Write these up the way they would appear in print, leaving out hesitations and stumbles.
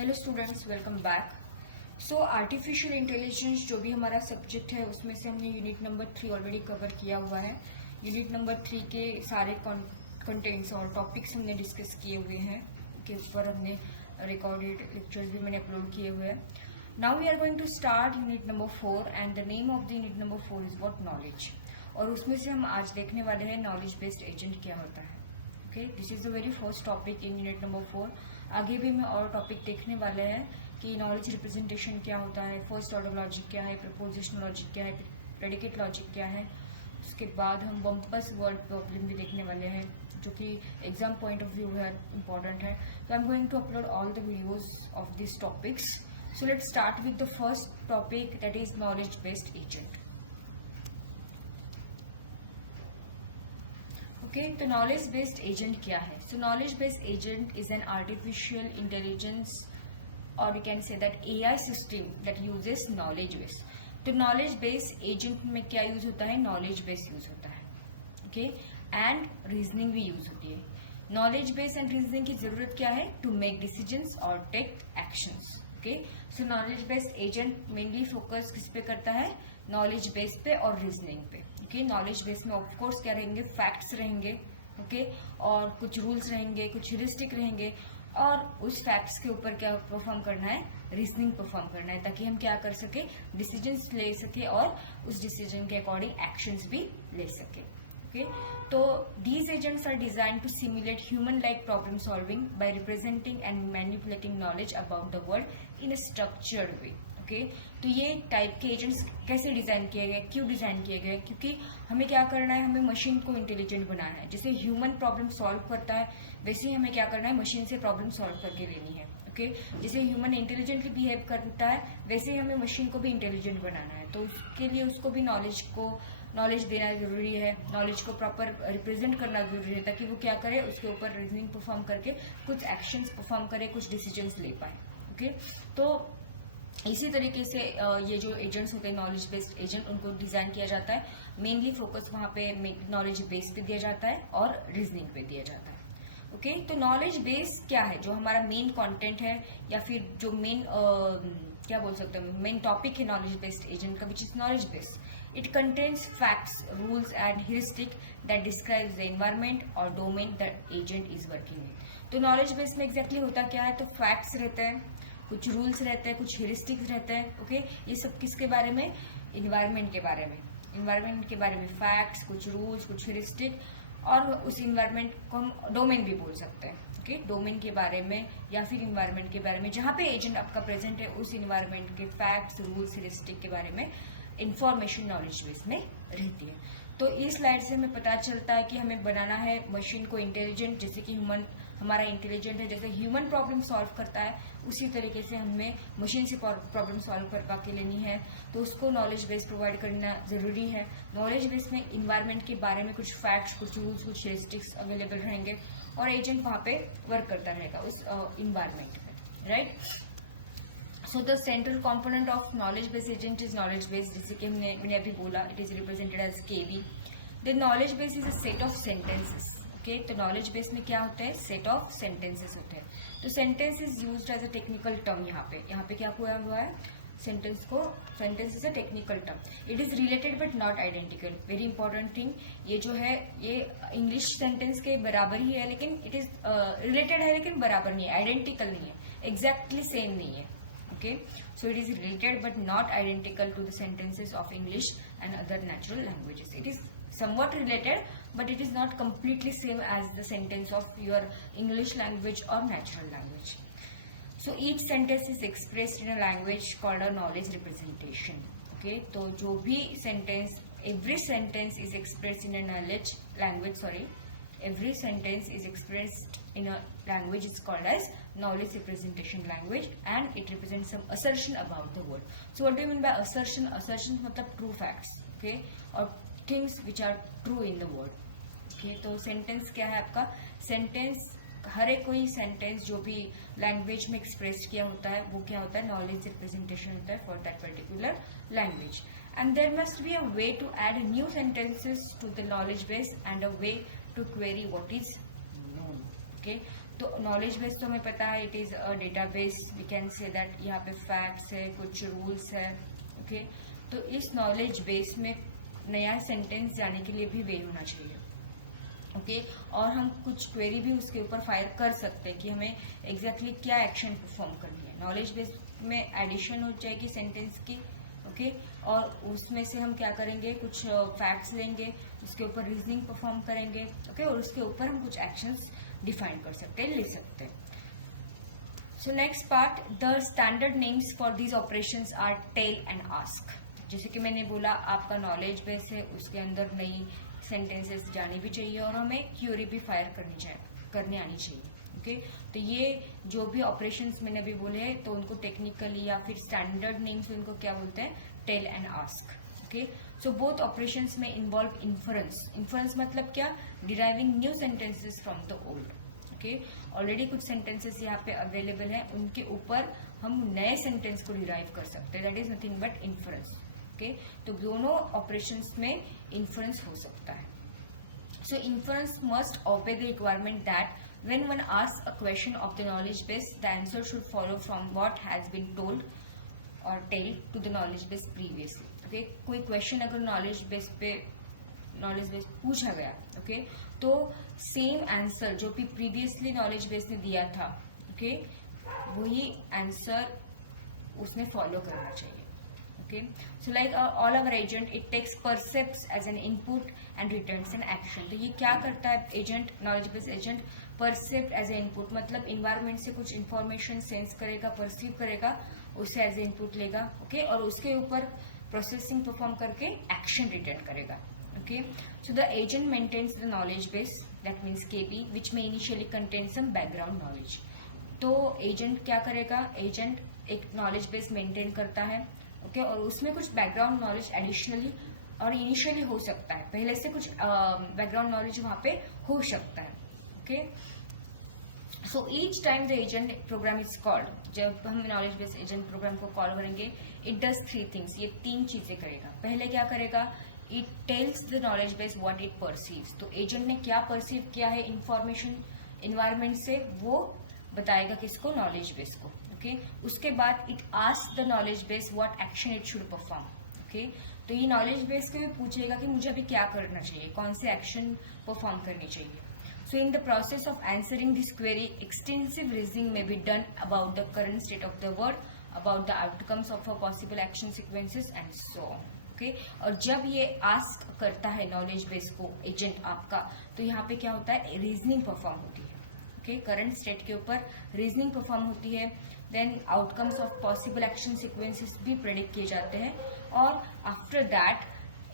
Hello students, welcome back. So artificial intelligence जो भी हमारा सब्जेक्ट है उसमें से हमने यूनिट नंबर 3 ऑलरेडी कवर किया हुआ है। यूनिट नंबर 3 के सारे कंटेंट्स और टॉपिक्स हमने डिस्कस किए हुए हैं, के ऊपर हमने रिकॉर्डेड लेक्चर्स भी मैंने अपलोड किए हुए हैं। Now we are going to start unit number 4 and the name of the unit number 4 is what knowledge. और उसमें से हम आज देखने वाले हैं नॉलेज बेस्ड एजेंट क्या होता है। Okay, this is the very first topic in unit number 4। आगे भी मैं और टॉपिक देखने वाले हैं कि नॉलेज रिप्रेजेंटेशन क्या होता है, फर्स्ट ऑर्डर लॉजिक क्या है, प्रपोजिशनल लॉजिक क्या है, प्रेडिकेट लॉजिक क्या है। उसके बाद हम बम्पस वर्ड प्रॉब्लम भी देखने वाले हैं जो कि एग्जाम पॉइंट ऑफ व्यू है, इंपॉर्टेंट है। तो I am going to upload all the videos of this topics. So let's start with the first topic, that is knowledge based agent. Okay, तो नॉलेज बेस्ड एजेंट क्या है? So knowledge based agent is an artificial intelligence और we can say that AI system that uses knowledge base. तो knowledge based agent में क्या use होता है? Knowledge base use होता है। ओके, एंड रीजनिंग भी यूज होती है। नॉलेज बेस एंड रीजनिंग की जरूरत क्या है? टू मेक डिसीजंस और take actions. Okay, so knowledge based agent mainly focus किस पे करता है? नॉलेज बेस पे और रीजनिंग पे। ओके, नॉलेज बेस में ऑफ कोर्स क्या रहेंगे? फैक्ट्स रहेंगे। ओके, और कुछ रूल्स रहेंगे, कुछ ह्यूरिस्टिक रहेंगे, और उस फैक्ट्स के ऊपर क्या परफॉर्म करना है? रीजनिंग परफॉर्म करना है, ताकि हम क्या कर सके? डिसीजंस ले सके और उस डिसीजन के अकॉर्डिंग एक्शंस भी ले सके। ओके, तो these agents are designed to simulate human-like problem solving by representing and manipulating knowledge about the world in a structured way. Okay, तो ये टाइप के एजेंट्स कैसे डिजाइन किए गए, क्यों डिजाइन किए गए? क्योंकि हमें क्या करना है? हमें मशीन को इंटेलिजेंट बनाना है। जैसे ह्यूमन प्रॉब्लम सॉल्व करता है वैसे ही हमें क्या करना है? मशीन से प्रॉब्लम सॉल्व करके लेनी है। ओके, जैसे ह्यूमन इंटेलिजेंटली बिहेव करता है वैसे ही हमें मशीन को भी इंटेलिजेंट बनाना है। तो उसके लिए उसको भी नॉलेज देना जरूरी है, नॉलेज को प्रॉपर रिप्रेजेंट करना जरूरी है, ताकि वो क्या करे? उसके ऊपर रीजनिंग परफॉर्म करके कुछ एक्शंस परफॉर्म करे, कुछ डिसीजंस ले पाए। ओके, तो इसी तरीके से ये जो एजेंट्स होते हैं नॉलेज बेस्ड एजेंट, उनको डिजाइन किया जाता है। मेनली फोकस वहाँ पे नॉलेज बेस पे दिया जाता है और रीजनिंग पे दिया जाता है। ओके, तो नॉलेज बेस क्या है? जो हमारा मेन कंटेंट है या फिर जो मेन क्या बोल सकते हैं, मेन टॉपिक है नॉलेज बेस्ड एजेंट का, which is knowledge base. It contains facts, rules and heuristic that describes the environment or domain that agent is working in. तो नॉलेज बेस में एग्जैक्टली होता क्या है? तो फैक्ट्स रहते हैं, कुछ रूल्स रहते हैं, कुछ ह्यूरिस्टिक्स रहते हैं। ओके, ये सब किसके बारे में? इन्वायरमेंट के बारे में। इन्वायरमेंट के बारे में फैक्ट्स, कुछ रूल्स, कुछ ह्यूरिस्टिक, और उस इन्वायरमेंट को हम डोमेन भी बोल सकते हैं। ओके, डोमेन के बारे में या फिर इन्वायरमेंट के बारे में, जहाँ पे एजेंट आपका प्रेजेंट है उस इन्वायरमेंट के फैक्ट्स, रूल्स, ह्यूरिस्टिक के बारे में इंफॉर्मेशन नॉलेज बेस में रहती है। तो इस स्लाइड से हमें पता चलता है कि हमें बनाना है मशीन को इंटेलिजेंट, जैसे कि ह्यूमन हमारा इंटेलिजेंट है। जैसे ह्यूमन प्रॉब्लम सॉल्व करता है उसी तरीके से हमें मशीन से प्रॉब्लम सॉल्व कर पाके लेनी है, तो उसको नॉलेज बेस प्रोवाइड करना जरूरी है। नॉलेज बेस में इन्वायरमेंट के बारे में कुछ फैक्ट्स, कुछ रूल्स, कुछ ह्यूरिस्टिक्स अवेलेबल रहेंगे और एजेंट वहाँ पे वर्क करता रहेगा उस इन्वायरमेंट में, right. So the central component of knowledge base agent is knowledge base, जैसे कि मैंने अभी बोला, it is represented as KB. The knowledge base is a set of sentences. Okay, तो नॉलेज बेस में क्या होता है? सेट ऑफ सेंटेंसेस होते हैं। तो sentence is used as a technical term. यहाँ पे क्या हुआ है? Sentence is a technical term. It is related but not identical. Very important thing, ये जो है ये इंग्लिश सेंटेंस के बराबर ही है, लेकिन इट इज रिलेटेड है लेकिन बराबर नहीं है, आइडेंटिकल नहीं है, एग्जैक्टली सेम नहीं है। Okay, so it is related but not identical to the sentences of English and other natural languages. It is somewhat related but it is not completely same as the sentence of your English language or natural language. So each sentence is expressed in a language called a knowledge representation. Okay, तो जो भी sentence, every sentence is expressed in a every sentence is expressed in a language is called as knowledge representation language, and it represents some assertion about the world. So what do you mean by assertion? Assertion मतलब true facts, okay, or things which are true in the world. Okay, तो sentence क्या है आपका? sentence, हर एक कोई sentence जो भी language में एक्सप्रेस किया होता है वो क्या होता है? नॉलेज रिप्रेजेंटेशन होता है for that particular language. And there must be a way to add new sentences to the knowledge base and a way to query what is known. Okay, तो नॉलेज बेस तो हमें पता है it is a database, we can say that यहाँ पे facts है, कुछ rules है, ओके। तो इस नॉलेज बेस में नया सेंटेंस जाने के लिए भी वे होना चाहिए, ओके। और हम कुछ क्वेरी भी उसके ऊपर फायर कर सकते हैं कि हमें एग्जैक्टली क्या एक्शन परफॉर्म करनी है। नॉलेज बेस में एडिशन हो जाएगी सेंटेंस की, ओके। और उसमें से हम क्या करेंगे, कुछ फैक्ट्स लेंगे, उसके ऊपर रीजनिंग परफॉर्म करेंगे, ओके। और उसके ऊपर हम कुछ एक्शंस डिफाइन कर सकते हैं, लिख सकते हैं। So next part, the standard names for these operations are tell and ask. जैसे कि मैंने बोला, आपका नॉलेज बेस है, उसके अंदर नई सेंटेंसेस जानी भी चाहिए और हमें क्यूरी भी फायर करनी आनी चाहिए, ओके। तो ये जो भी ऑपरेशंस मैंने अभी बोले हैं, तो उनको टेक्निकली या फिर स्टैंडर्ड नेम्स उनको क्या बोलते हैं, tell and ask, okay. So both operations में इन्वॉल्व इन्फरेंस। इन्फरेंस मतलब क्या, deriving new sentences from the old, okay. Already कुछ सेंटेंसेस यहाँ पे अवेलेबल है, उनके ऊपर हम नए सेंटेंस को डिराइव कर सकते हैं, that is nothing but inference, okay. तो दोनों ऑपरेशंस में इन्फरेंस हो सकता है। So inference must obey the requirement that when one asks a question of the knowledge base, the answer should follow from what has been told or tell to the knowledge base previously, okay। कोई question अगर knowledge base पूछा गया, okay, तो same answer जो भी previously knowledge base ने दिया था, ओके, वही आंसर उसने फॉलो करना चाहिए, okay। So like all our agent, it takes percepts as an input and returns an action। तो ये क्या करता है agent, knowledge base agent, percept as a input, मतलब इन्वायरमेंट से कुछ इन्फॉर्मेशन सेंस करेगा, परसीव करेगा, उसे एज ए इनपुट लेगा, ओके, और उसके ऊपर प्रोसेसिंग परफॉर्म करके एक्शन रिटर्न करेगा, okay. So the agent maintains the knowledge base, that means KB, which में initially contain some background knowledge. तो एजेंट क्या करेगा, एजेंट एक नॉलेज बेस मेंटेन करता है, ओके, और उसमें कुछ बैकग्राउंड नॉलेज एडिशनली और इनिशियली हो सकता है, पहले से कुछ बैकग्राउंड नॉलेज वहाँ पे हो सकता है, okay. So each time the agent program is called, जब हम नॉलेज बेस एजेंट प्रोग्राम को कॉल करेंगे, इट डज 3 थिंग्स, ये 3 चीजें करेगा। पहले क्या करेगा, it tells the knowledge base what it perceives. तो एजेंट ने क्या परसीव किया है इंफॉर्मेशन इन्वायरमेंट से, वो बताएगा किसको, नॉलेज बेस को, ओके। उसके बाद it ask the knowledge base what action it should perform, okay. तो ये नॉलेज बेस को भी पूछेगा कि मुझे अभी क्या करना चाहिए, कौन से एक्शन परफॉर्म करनी चाहिए। So in the process of answering this query, extensive reasoning may be done about the current state of the world, about the outcomes of a possible action sequences and so on, okay। और जब ये ask करता है knowledge base को agent आपका, तो यहाँ पे क्या होता है, रीजनिंग परफॉर्म होती है, ओके। करंट स्टेट के ऊपर रीजनिंग परफॉर्म होती है, then outcomes of possible action sequences भी प्रेडिक्ट किए जाते हैं, और after that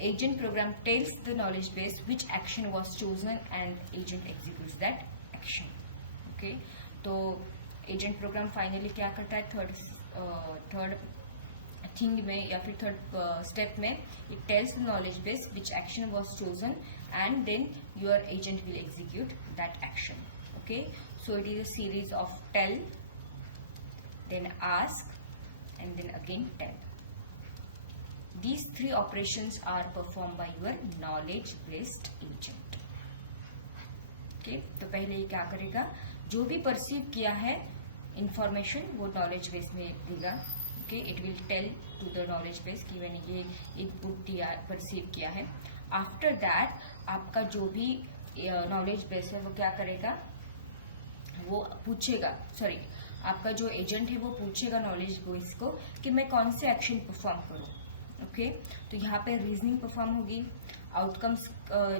agent program tells the knowledge base which action was chosen and agent executes that action, okay। तो agent program finally क्या करता है, थर्ड थिंग में या फिर थर्ड स्टेप में, it tells the knowledge base which action was chosen and then your agent will execute that action, okay। So it is a series of tell, then ask and then again tell। These 3 operations are performed by your knowledge based agent, okay। तो पहले ये क्या करेगा, जो भी perceive किया है information वो नॉलेज बेस में देगा, okay. It will tell to the knowledge base कि मैंने ये इनपुट दिया, परसीव किया है। आफ्टर दैट आपका जो भी नॉलेज बेस है वो क्या करेगा, वो पूछेगा, सॉरी, आपका जो एजेंट है वो पूछेगा नॉलेज बेस को कि मैं कौन से एक्शन परफॉर्म करूँ, ओके। तो यहाँ पे रीजनिंग परफॉर्म होगी, आउटकम्स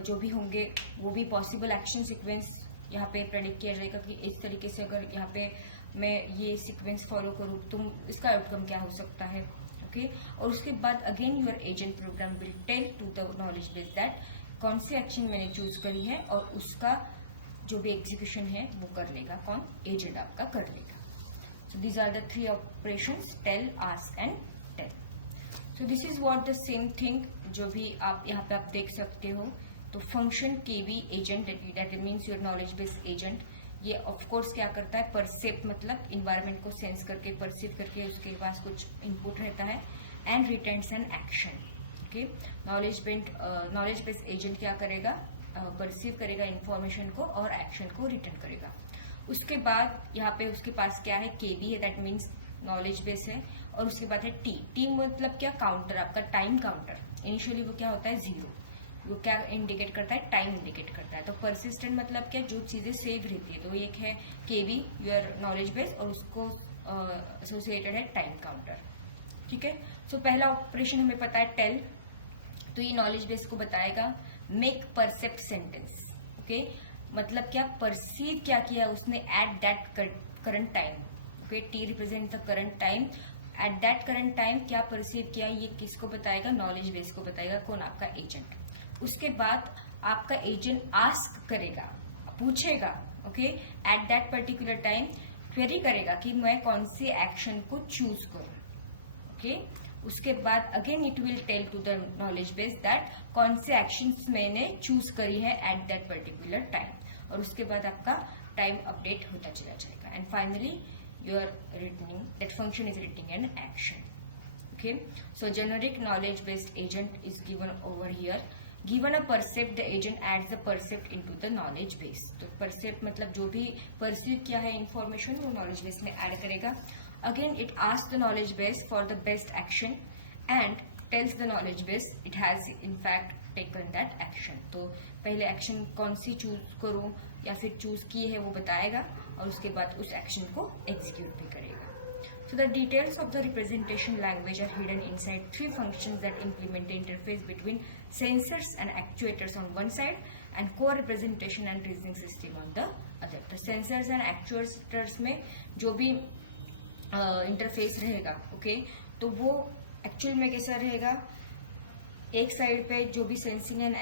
जो भी होंगे वो भी पॉसिबल एक्शन सीक्वेंस यहाँ पे प्रेडिक्ट किया जाएगा कि इस तरीके से अगर यहाँ पे मैं ये सीक्वेंस फॉलो करूँ तो इसका आउटकम क्या हो सकता है, ओके। और उसके बाद again your agent program will tell to the knowledge base that कौन सी एक्शन मैंने चूज करी है, और उसका जो भी एग्जीक्यूशन है वो कर लेगा कौन, एजेंट आपका कर लेगा। So these are the 3 operations, tell, ask and tell. So this is what the same thing जो भी आप यहाँ पे आप देख सकते हो। तो function KB agent, that means your knowledge base agent, ये ऑफ कोर्स क्या करता है, परसेप्ट मतलब इन्वायरमेंट को सेंस करके, परसीव करके उसके पास कुछ इनपुट रहता है, and returns an action, okay. Knowledge base agent क्या करेगा, परसीव करेगा इन्फॉर्मेशन को और एक्शन को रिटर्न करेगा। उसके बाद यहाँ पे उसके पास क्या है, KB है, दैट मीन्स नॉलेज बेस है, और उसके बाद है T मतलब क्या, काउंटर, आपका टाइम काउंटर। इनिशियली वो क्या होता है, 0, वो क्या इंडिकेट करता है, टाइम इंडिकेट करता है। तो परसिस्टेंट मतलब क्या, जो चीजें सेव रहती है। तो एक है KB योर नॉलेज बेस, और उसको एसोसिएटेड है टाइम काउंटर। ठीक है। सो पहला ऑपरेशन हमें पता है टेल, तो ये नॉलेज बेस को बताएगा मेक परसेप्ट सेंटेंस। ओके, मतलब क्या, परसीव क्या किया उसने at that current time. Okay, T represent the current time, at that current time क्या परसीव किया, ये किसको बताएगा, नॉलेज बेस को बताएगा। कौन, आपका एजेंट। उसके बाद आपका एजेंट आस्क करेगा, पूछेगा, okay, at that particular time query करेगा कि मैं कौन से एक्शन को चूज करूं। ओके, उसके बाद again it will tell to the knowledge base that कौन से एक्शंस मैंने चूज करी है एट दैट पर्टिकुलर टाइम, और उसके बाद आपका टाइम अपडेट होता चला जाएगा। And finally you are returning, that function is returning an action. Okay, so generic knowledge based agent is given over here. Given a percept, the agent adds the percept into the knowledge base. तो percept मतलब जो भी perceive किया है information वो knowledge base में add करेगा. Again it asks the knowledge base for the best action and tells the knowledge base it has in fact taken that action. तो पहले action कौन सी चूज करूँ या फिर चूज की है वो बताएगा, और उसके बाद उस एक्शन को एग्जीक्यूट भी करेगा। So the details of the representation language are hidden inside 3 functions that implement the interface between sensors and actuators on one side and core representation and reasoning system on the other. तो sensors and actuators में जो भी interface रहेगा, okay, तो वो actual में कैसा रहेगा, एक साइड पे जो भी सेंसिंग एंड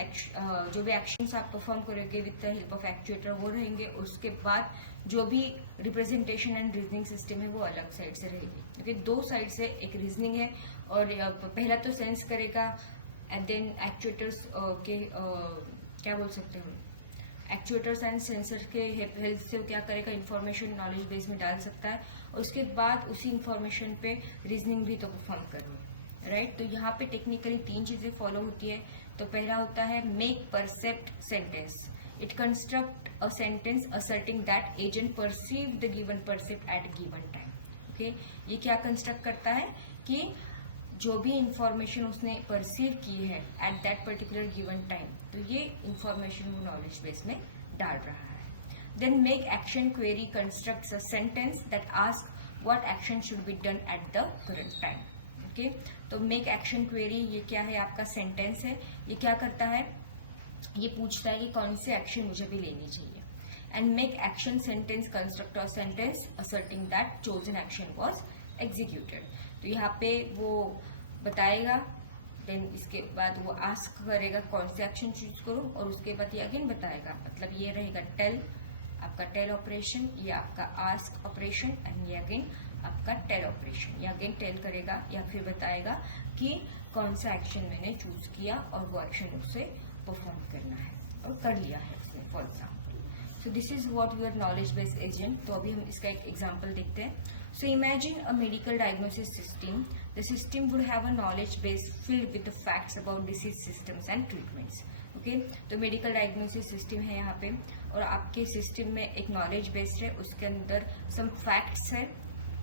जो भी एक्शंस आप परफॉर्म करोगे with the help of actuator वो रहेंगे। उसके बाद जो भी रिप्रेजेंटेशन एंड रीजनिंग सिस्टम है वो अलग साइड से रहेगी, क्योंकि दो साइड से एक रीजनिंग है, और पहला तो सेंस करेगा एंड देन एक्चुएटर्स के क्या बोल सकते हैं हम, एक्चुएटर्स एंड सेंसर के हेल्प से क्या करेगा, इन्फॉर्मेशन नॉलेज बेस में डाल सकता है, और उसके बाद उसी इंफॉर्मेशन पे रीजनिंग भी तो परफॉर्म करनी है, राइट। तो यहाँ पे टेक्निकली 3 चीजें फॉलो होती है। तो पहला होता है make percept sentence, it construct a sentence asserting that agent perceive the given percept at given time. Okay, ये क्या कंस्ट्रक्ट करता है कि जो भी इंफॉर्मेशन उसने परसीव की है at that particular given time, तो ये इंफॉर्मेशन वो नॉलेज बेस में डाल रहा है। Then make action query constructs a sentence that ask what action should be done at the current time. Okay, तो मेक एक्शन क्वेरी ये क्या है, आपका सेंटेंस है। ये क्या करता है, ये पूछता है कि कौन से एक्शन मुझे भी लेनी चाहिए। And make action sentence construct a sentence asserting that chosen action was executed. तो यहाँ पे वो बताएगा, देन इसके बाद वो आस्क करेगा कौन से एक्शन चूज करूं, और उसके बाद ये अगेन बताएगा। मतलब ये रहेगा टेल, आपका टेल ऑपरेशन, ये आपका आस्क ऑपरेशन, एंड ये अगेन आपका टेल ऑपरेशन। ये अगेन टेल करेगा या फिर बताएगा कि कौन सा एक्शन मैंने चूज किया और वो एक्शन उसे परफॉर्म करना है और कर लिया है उसने, for example. So this is what your knowledge based agent. तो अभी हम इसका एक एग्जाम्पल देखते हैं। So imagine a medical diagnosis system. The system would have a knowledge base filled with the facts about disease systems and treatments. Okay, तो medical diagnosis system है यहाँ पे, और आपके सिस्टम में एक नॉलेज बेस्ड है, उसके अंदर सम फैक्ट्स है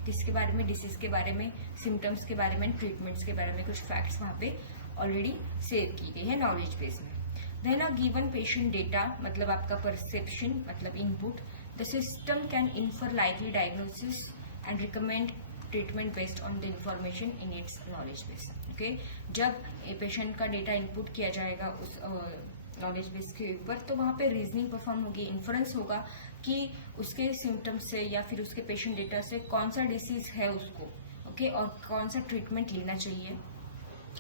किसके बारे में, डिसीज के बारे में, सिम्टम्स के बारे में, ट्रीटमेंट्स के बारे में, कुछ फैक्ट्स वहाँ पे ऑलरेडी सेव की गई है नॉलेज बेस में। Then a given patient data, मतलब आपका परसेप्शन, मतलब input. The system can infer likely diagnosis and recommend treatment based on the information in its knowledge base. Okay, जब पेशेंट का डेटा इनपुट किया जाएगा उस नॉलेज बेस के ऊपर, तो वहाँ पे रीजनिंग परफॉर्म होगी, इन्फ्रेंस होगा कि उसके सिम्टम्स से या फिर उसके पेशेंट डेटा से कौन सा डिसीज है उसको, ओके, और कौन सा ट्रीटमेंट लेना चाहिए,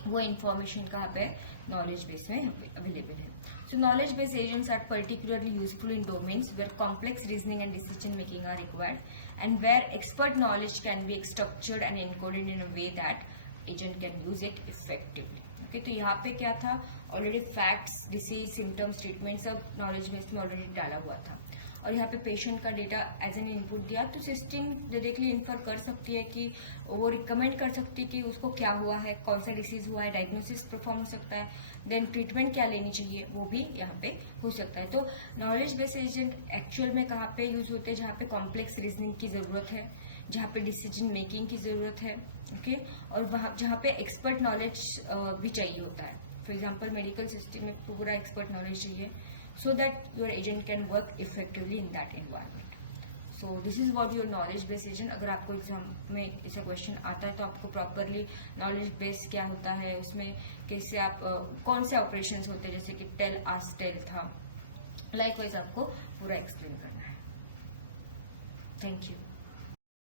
वो इन्फॉर्मेशन कहाँ पे नॉलेज बेस में अवेलेबल है। So knowledge based agents are particularly useful in domains where complex reasoning and decision making are required and where expert knowledge can be structured and encoded in a way that agent can use it effectively. Okay, तो यहाँ पे क्या था, already facts, disease, symptoms, treatment सब knowledge base में already डाला हुआ था। और यहाँ पे पेशेंट का डेटा एज एन इनपुट दिया, तो सिस्टम डायरेक्टली इन्फर कर सकती है कि वो रिकमेंड कर सकती है कि उसको क्या हुआ है, कौन सा डिसीज हुआ है, डायग्नोसिस परफॉर्म हो सकता है, देन ट्रीटमेंट क्या लेनी चाहिए वो भी यहाँ पे हो सकता है। तो नॉलेज बेस्ड एजेंट एक्चुअल में कहाँ पे यूज होते हैं, जहाँ पे कॉम्प्लेक्स रीजनिंग की जरूरत है, जहाँ पे डिसीजन मेकिंग की जरूरत है, ओके, और वहाँ जहाँ पे एक्सपर्ट नॉलेज भी चाहिए होता है। फॉर एग्जाम्पल मेडिकल सिस्टम में पूरा एक्सपर्ट नॉलेज चाहिए, so that your agent can work effectively in that environment. So this is what your knowledge based agent. अगर आपको एग्जाम में ऐसा क्वेश्चन आता है तो आपको प्रॉपरली नॉलेज बेस क्या होता है, उसमें कैसे आप कौन से ऑपरेशंस होते हैं, जैसे कि टेल आस्क टेल था, लाइकवाइज आपको पूरा एक्सप्लेन करना है। Thank you.